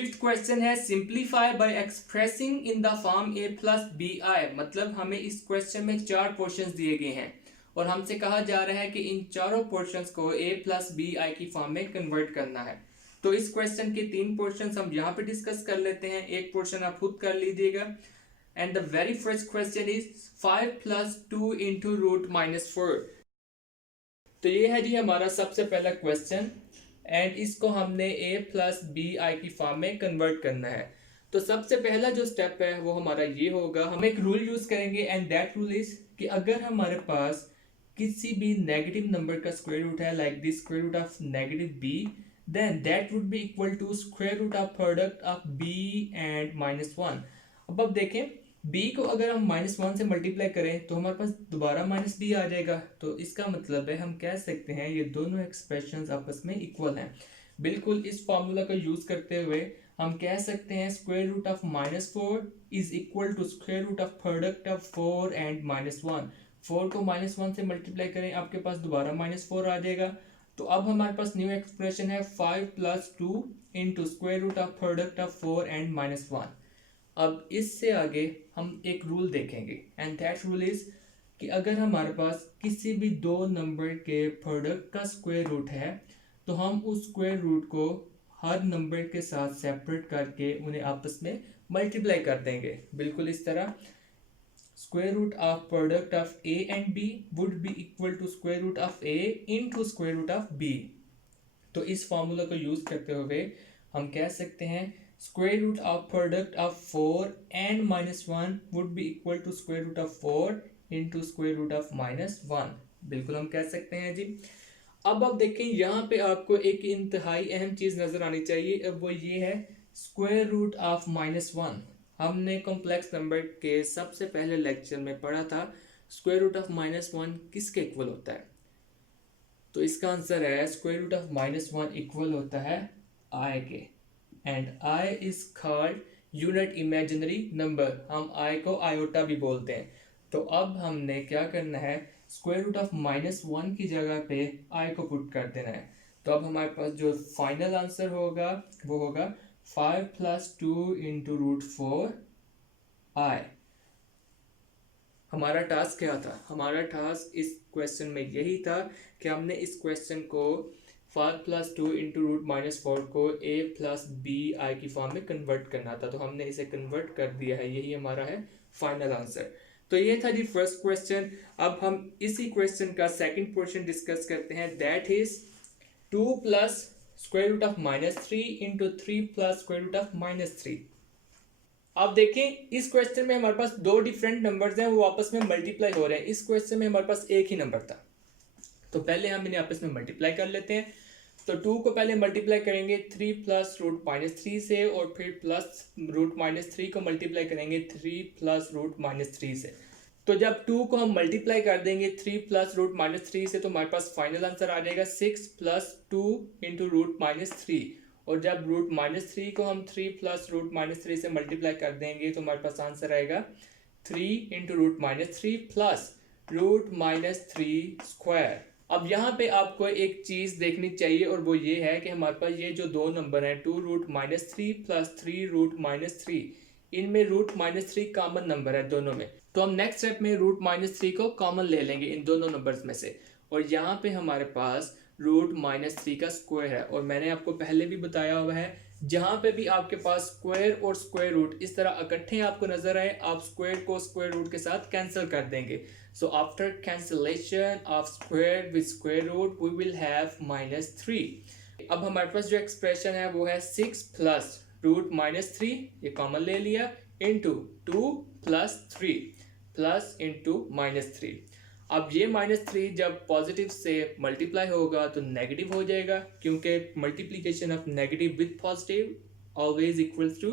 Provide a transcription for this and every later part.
Fifth question है simplify by expressing in the form a plus B I. मतलब हमें इस क्वेश्चन में चार पोर्शंस दिए गए हैं और हमसे कहा जा रहा है कि इन चारों पोर्शंस को a प्लस बी आई की फॉर्म में कन्वर्ट करना है। तो इस क्वेश्चन के तीन पोर्शंस हम यहाँ पे डिस्कस कर लेते हैं, एक पोर्शन आप खुद कर लीजिएगा। And the very first question is 5 plus 2 into root minus 4। तो ये है जी हमारा सबसे पहला क्वेश्चन एंड इसको हमने a प्लस बी आई की फॉर्म में कन्वर्ट करना है। तो सबसे पहला जो स्टेप है वो हमारा ये होगा, हम एक रूल यूज करेंगे एंड दैट रूल इज कि अगर हमारे पास किसी भी नेगेटिव नंबर का स्क्वायर रूट है like this square root of negative b, then that would be equal to square root of product of b and -1। अब देखें b को अगर हम -1 से मल्टीप्लाई करें तो हमारे पास दोबारा -b आ जाएगा। तो इसका मतलब है हम कह सकते हैं ये दोनों एक्सप्रेशंस आपस में इक्वल हैं। बिल्कुल इस फॉर्मूला का यूज करते हुए हम कह सकते हैं square root of -4 is equal to square root of product of 4 and -1। 4 को -1 से मल्टीप्लाई करें आपके पास दोबारा -4 आ जाएगा। तो अब हमारे पास न्यू एक्सप्रेशन है 5 plus 2 into square root of product of 4 and -1। अब इससे आगे हम एक रूल देखेंगे एंड दैट रूल इज कि अगर हमारे पास किसी भी दो नंबर के प्रोडक्ट का स्क्वायर रूट है तो हम उस स्क्वायर रूट को हर नंबर के साथ सेपरेट करके उन्हें आपस में मल्टीप्लाई कर देंगे। बिल्कुल इस तरह square root of product of a and b would be equal to square root of a into square root of b। तो इस फॉर्मूला को यूज करते हुए हम कह सकते हैं square root of product of 4 and -1 would be equal to square root of 4 into square root of -1। बिल्कुल हम कह सकते हैं जी। अब आप देखें यहाँ पे आपको एक इंतहाई अहम चीज नजर आनी चाहिए, अब वो ये है स्क्वायर रूट ऑफ -1। हमने कॉम्प्लेक्स नंबर के सबसे पहले लेक्चर में पढ़ा था स्क्वायर रूट ऑफ -1 किसके इक्वल होता है। तो इसका आंसर है स्क्वायर रूट ऑफ -1 इक्वल होता है i के and i is called unit imaginary number. हम i को आयोटा भी बोलते हैं। तो अब हमने क्या करना है स्क्वायर रूट ऑफ -1 की जगह पे i को पुट कर देना है। तो अब हमारे पास जो फाइनल आंसर होगा वो होगा 5 प्लस 2 इंटू रूट 4 i। हमारा टास्क क्या था, हमारा टास्क इस क्वेश्चन में यही था कि हमने इस क्वेश्चन को 5 प्लस 2 इंटू रूट -4 को a प्लस बी आई की फॉर्म में कन्वर्ट करना था। तो हमने इसे कन्वर्ट कर दिया है, यही हमारा है फाइनल आंसर। तो ये था जी फर्स्ट क्वेश्चन। अब हम इसी क्वेश्चन का सेकंड पोर्शन डिस्कस करते हैं, that is 2 plus square root of -3 into 3 plus square root of -3। अब देखें इस क्वेश्चन में हमारे पास दो डिफरेंट नंबर्स हैं, वो आपस में मल्टीप्लाई हो रहे हैं। इस क्वेश्चन में हमारे पास एक ही नंबर था, तो पहले हम इन्हें आपस में मल्टीप्लाई कर लेते हैं। तो 2 को पहले मल्टीप्लाई करेंगे 3 प्लस रूट -3 से और फिर प्लस रूट -3 को मल्टीप्लाई करेंगे 3 प्लस रूट -3 से। तो जब 2 को हम मल्टीप्लाई कर देंगे 3 प्लस रूट -3 से तो हमारे पास फाइनल आंसर आ जाएगा 6 प्लस 2 इंटू रूट -3। और जब रूट -3 को हम 3 प्लस रूट -3 से मल्टीप्लाई कर देंगे तो हमारे पास आंसर आएगा 3 into root -3 plus root -3 square. अब यहाँ पे आपको एक चीज देखनी चाहिए और वो ये है कि हमारे पास ये जो दो नंबर हैं 2 रूट -3 प्लस 3 रूट -3, इनमें रूट -3 कॉमन नंबर है दोनों में। तो हम नेक्स्ट स्टेप में रूट -3 को कॉमन ले लेंगे इन दोनों नंबर्स में से। और यहाँ पे हमारे पास रूट -3 का स्क्वायर है और मैंने आपको पहले भी बताया हुआ है जहां पे भी आपके पास स्क्वायर और स्क्वायर रूट इस तरह इकट्ठे आपको नजर आए आप स्क्वायर को स्क्वायर रूट के साथ कैंसिल कर देंगे। So after cancellation of square with square root we will have -3। अब हमारे पास जो एक्सप्रेशन है वो है 6 प्लस रूट -3, ये कॉमन ले लिया, इंटू 2 प्लस 3 प्लस इंटू -3। अब ये -3 जब पॉजिटिव से मल्टीप्लाई होगा तो नेगेटिव हो जाएगा, क्योंकि multiplication of negative with positive always equals to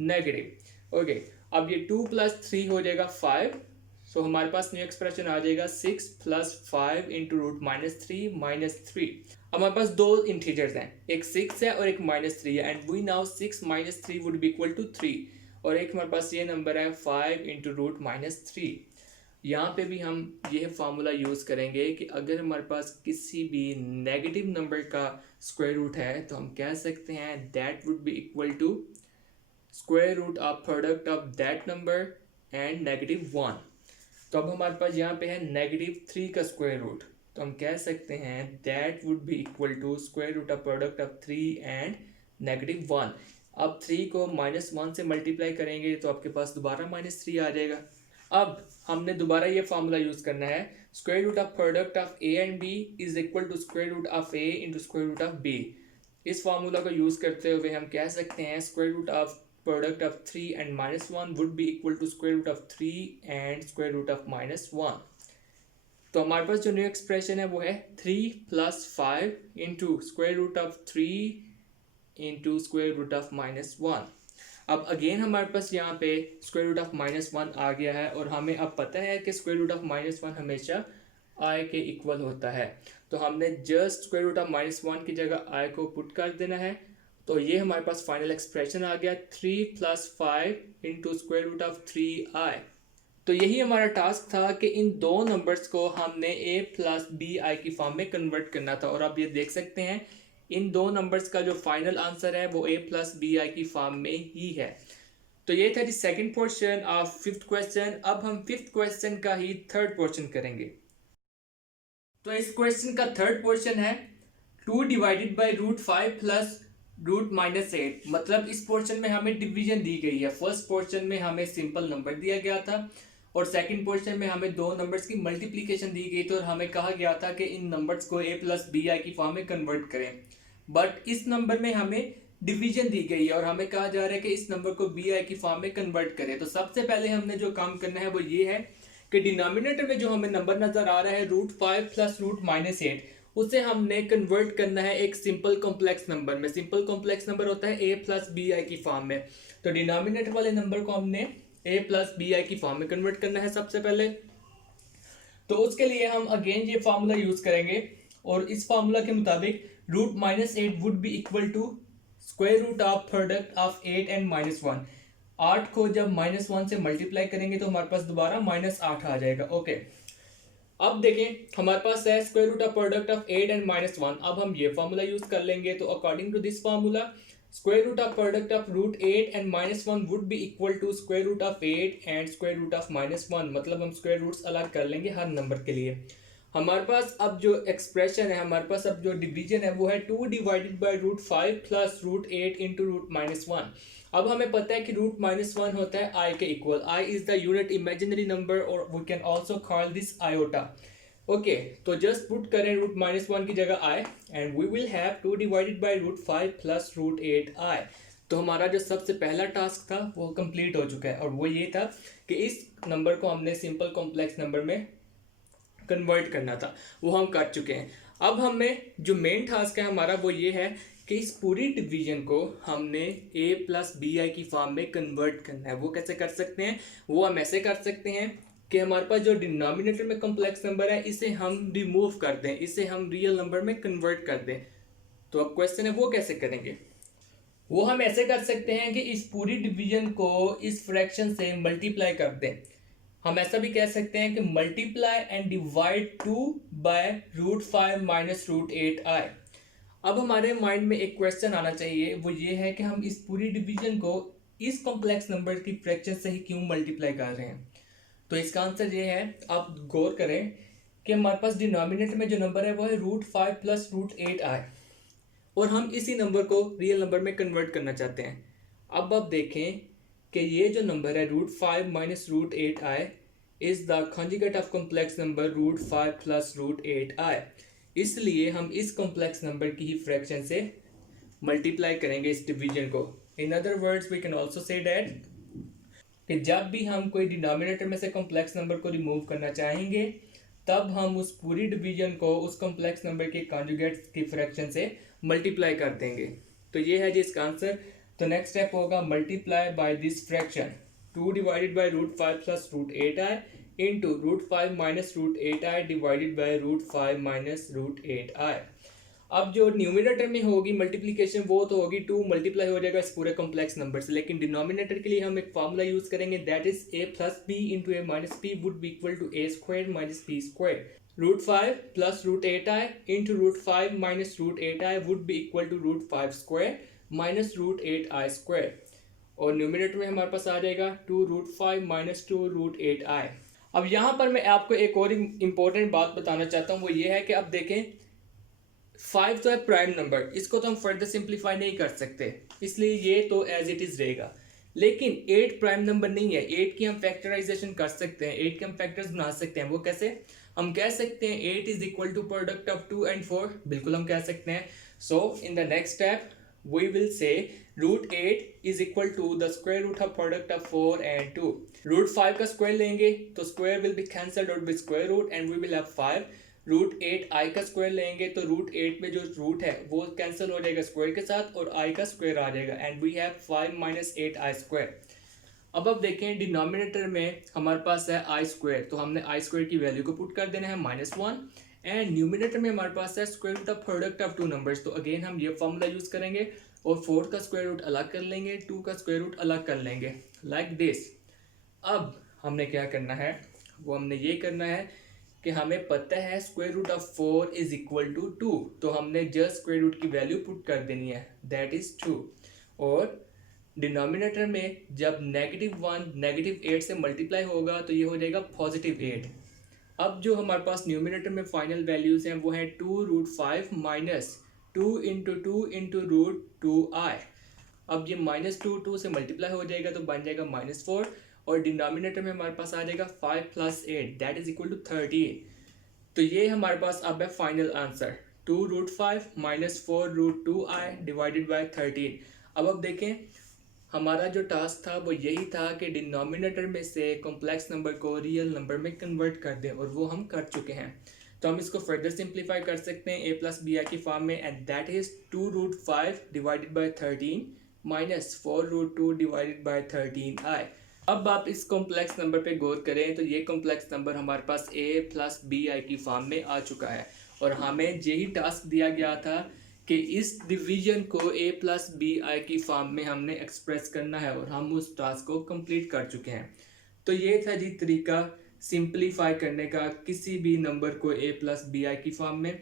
negative. Okay, अब ये 2 प्लस 3 हो जाएगा 5। सो हमारे पास न्यू एक्सप्रेशन आ जाएगा 6 प्लस 5 इंटू रूट -3 -3। अब हमारे पास दो इंटीजर्स हैं, एक 6 है और एक -3 है and we now 6 -3 would be equal to 3। और एक हमारे पास ये नंबर है 5 इंटू रूट -3। यहाँ पे भी हम ये फार्मूला यूज़ करेंगे कि अगर हमारे पास किसी भी नेगेटिव नंबर का स्क्वायर रूट है तो हम कह सकते हैं that would be equal to square root of product of that number and -1। तो अब हमारे पास यहाँ पे है -3 का स्क्वायर रूट, तो हम कह सकते हैं that would be equal to square root of product of 3 and -1। अब 3 को -1 से मल्टीप्लाई करेंगे तो आपके पास दोबारा -3 आ जाएगा। अब हमने दोबारा ये फार्मूला यूज़ करना है, square root of product of A and B is equal to square root of A into square root of B. इस फार्मूला को यूज़ करते हुए हम कह सकते हैं square root of product of 3 and -1 would be equal to square root of 3 and square root of -1। तो हमारे पास जो न्यू एक्सप्रेशन है वो है 3 + 5 into square root of 3 into square root of -1। अब अगेन हमारे पास यहाँ पे स्क्वायर रूट ऑफ -1 आ गया है और हमें अब पता है कि स्क्वायर रूट ऑफ -1 हमेशा आई के इक्वल होता है, तो हमने जस्ट स्क्वायर रूट ऑफ -1 की जगह आई को पुट कर देना है। तो ये हमारे पास फाइनल एक्सप्रेशन आ गया 3 + 5 into square root of 3i। तो यही हमारा टास्क था कि इन दो नंबर्स को हमने a + bi की फॉर्म में कन्वर्ट करना था, और आप ये देख सकते हैं इन दो नंबर्स का जो फाइनल आंसर है वो a + bi की फॉर्म में ही है। तो ये था जी second portion of fifth question. अब हम फिफ्थ क्वेश्चन का ही थर्ड पोर्शन करेंगे। तो इस क्वेश्चन का थर्ड पोर्शन है 2 डिवाइडेड बाई √5 + √-8। मतलब इस पोर्शन में हमें डिवीजन दी गई है। फर्स्ट पोर्शन में हमें सिंपल नंबर दिया गया था और सेकंड पोर्शन में हमें दो नंबर्स की मल्टीप्लिकेशन दी गई थी और हमें कहा गया था कि इन नंबर्स को a + bi की फॉर्म में कन्वर्ट करें। बट इस नंबर में हमें डिवीजन दी गई है और हमें कहा जा रहा है कि इस नंबर को bi की फॉर्म में कन्वर्ट करें। तो सबसे पहले हमने जो काम करना है वो ये है कि डिनोमिनेटर में जो हमें नंबर नजर आ रहा है √5 + √-8, उसे हमने कन्वर्ट करना है एक सिंपल कॉम्प्लेक्स नंबर में। सिंपल कॉम्प्लेक्स नंबर होता है a + bi की फॉर्म में। तो डिनोमिनेटर वाले नंबर को हमने a + bi की फॉर्म में कन्वर्ट करना है सबसे पहले। तो उसके लिए हम अगेन ये फार्मूला यूज करेंगे और इस फार्मूला के मुताबिक √-8 would be equal to square root of product of 8 and -1। 8 को जब -1 से मल्टीप्लाई करेंगे तो हमारे पास दोबारा -8 आ जाएगा। ओके, अब देखें हमारे पास है square root of product of 8 and -1। अब हम ये फार्मूला यूज कर लेंगे। तो according to this formula square root of product of √8 and -1 would be equal to square root of 8 and square root of -1। मतलब हम स्क्वायर रूट्स अलग कर लेंगे हर नंबर के लिए। हमारे पास अब जो एक्सप्रेशन है, हमारे पास अब जो डिवीजन है वो है 2 डिवाइडेड बाई √5 + √8 इंटू √-1। अब हमें पता है कि √-1 होता है i के equal. i is the unit imaginary number और we can also call this iota. Okay, तो जस्ट पुट करें √-1 की जगह i and we will have 2 divided by √5 + √8i। तो हमारा जो सबसे पहला टास्क था वो कंप्लीट हो चुका है और वो ये था कि इस नंबर को हमने सिंपल कॉम्प्लेक्स नंबर में कन्वर्ट करना था, वो हम कर चुके हैं। अब हमें जो मेन टास्क है हमारा वो ये है कि इस पूरी डिवीजन को हमने a + bi की फॉर्म में कन्वर्ट करना है। वो कैसे कर सकते हैं? वो हम ऐसे कर सकते हैं कि हमारे पास जो डिनोमिनेटर में कॉम्प्लेक्स नंबर है इसे हम रिमूव कर दें, इसे हम रियल नंबर में कन्वर्ट कर दें। तो अब क्वेश्चन है वो कैसे करेंगे? वो हम ऐसे कर सकते हैं कि इस पूरी डिवीजन को इस फ्रैक्शन से मल्टीप्लाई कर दें। हम ऐसा भी कह सकते हैं कि multiply and divide 2 bye √5 - √8i। अब हमारे माइंड में एक क्वेश्चन आना चाहिए, वो ये है कि हम इस पूरी डिवीजन को इस कॉम्प्लेक्स नंबर की फ्रैक्शन से ही क्यों मल्टीप्लाई कर रहे हैं? तो इसका आंसर ये है, आप गौर करें कि हमारे पास डिनोमिनेटर में जो नंबर है वो है √5 + √8i और हम इसी नंबर को रियल नंबर में कन्वर्ट करना चाहते हैं। अब आप देखें कि ये जो नंबर है √5 - √8i is the conjugate of complex number √5 + √8i। इसलिए हम इस कॉम्प्लेक्स नंबर की ही फ्रैक्शन से मल्टीप्लाई करेंगे इस डिवीजन को। In other words we can also say that कि जब भी हम कोई डिनोमिनेटर में से कॉम्प्लेक्स नंबर को रिमूव करना चाहेंगे तब हम उस पूरी डिवीजन को उस कॉम्प्लेक्स नंबर के कॉन्जुगेट की फ्रैक्शन से मल्टीप्लाई कर देंगे। तो ये है जी इसका आंसर। तो नेक्स्ट स्टेप होगा multiply by this fraction 2 divided by √5 + √8i into √5 - √8i divided by √5 - √8i। अब जो न्यूमिनेटर में होगी मल्टीप्लिकेशन वो तो होगी 2 मल्टीप्लाई हो जाएगा इस पूरे कॉम्प्लेक्स नंबर से, लेकिन डिनोमिनेटर के लिए हम एक फार्मूला यूज करेंगे, that is a plus B into A minus P would be equal to A square minus B square. √5 plus √8i into √5 minus √8i would be equal to √5 square minus √8i square. और numerator में हमारे पास आ जाएगा 2√5 minus 2√8i। अब यहाँ पर मैं आपको एक और इम्पोर्टेंट बात बताना चाहता हूँ, वो ये है कि अब देखें 5 तो है प्राइम नंबर, इसको तो हम फर्दर सिंप्लीफाई नहीं कर सकते, इसलिए ये तो एज इट इज रहेगा। लेकिन 8 प्राइम नंबर नहीं है, 8 की हम फैक्टराइजेशन कर सकते हैं, 8 के हम फैक्टर्स बना सकते हैं। वो कैसे? हम कह सकते हैं 8 is equal to product of 2 and 4, बिल्कुल हम कह सकते हैं। So in the next step we will say √8 is equal to the square root of product of 4 and 2. √5 का स्क्वायर लेंगे तो square will be cancelled out with square root and we will have 5. √8i का square लेंगे तो √8 में जो root है वो कैंसिल हो जाएगा स्क्वायर के साथ और i का स्क्वायर आ जाएगा and we have 5 minus 8i square. अब देखें डिनोमिनेटर में हमारे पास है आई स्क्वायर, तो हमने आई स्क्वायर की वैल्यू को पुट कर देना है -1 एंड न्यूमिनेटर में हमारे पास है square root of product of 2 numbers, तो अगेन हम ये फॉर्मूला यूज करेंगे और 4 का स्क्वायर रूट अलग कर लेंगे, 2 का स्क्वायर रूट अलग कर लेंगे लाइक दिस। अब हमने क्या करना है, वो हमने ये करना है कि हमें पता है square root of 4 is equal to 2, तो हमने जस्ट स्क्वायर रूट की वैल्यू पुट कर देनी है, दैट इज 2। और डिनोमिनेटर में जब -1 -8 से मल्टीप्लाई होगा तो ये हो जाएगा +8। अब जो हमारे पास न्यूमिनेटर में फाइनल वैल्यूज हैं वो है 2√5 माइनस 2 इंटू 2 इंटू √2i। अब ये -2 से मल्टीप्लाई हो जाएगा तो बन जाएगा -4 और डिनोमिनेटर में हमारे पास आ जाएगा 5 + 8 दैट इज इक्वल टू 13। तो ये हमारे पास अब है final answer 2√5 minus 4√2i divided by 13। अब देखें हमारा जो टास्क था वो यही था कि डिनोमिनेटर में से कॉम्प्लेक्स नंबर को रियल नंबर में कन्वर्ट कर दें और वो हम कर चुके हैं। तो हम इसको फर्दर सिंप्लीफाई कर सकते हैं a प्लस बी आई की फॉर्म में and that is 2√5 divided by 13 minus 4√2 divided by 13i। अब आप इस कॉम्प्लेक्स नंबर पे गौर करें तो ये कॉम्प्लेक्स नंबर हमारे पास a प्लस बी आई की फॉर्म में आ चुका है और हमें यही टास्क दिया गया था कि इस डिवीजन को a प्लस बी आई की फॉर्म में हमने एक्सप्रेस करना है और हम उस टास्क को कंप्लीट कर चुके हैं। तो ये था जी तरीका सिंप्लीफाई करने का किसी भी नंबर को a प्लस बी आई की फॉर्म में।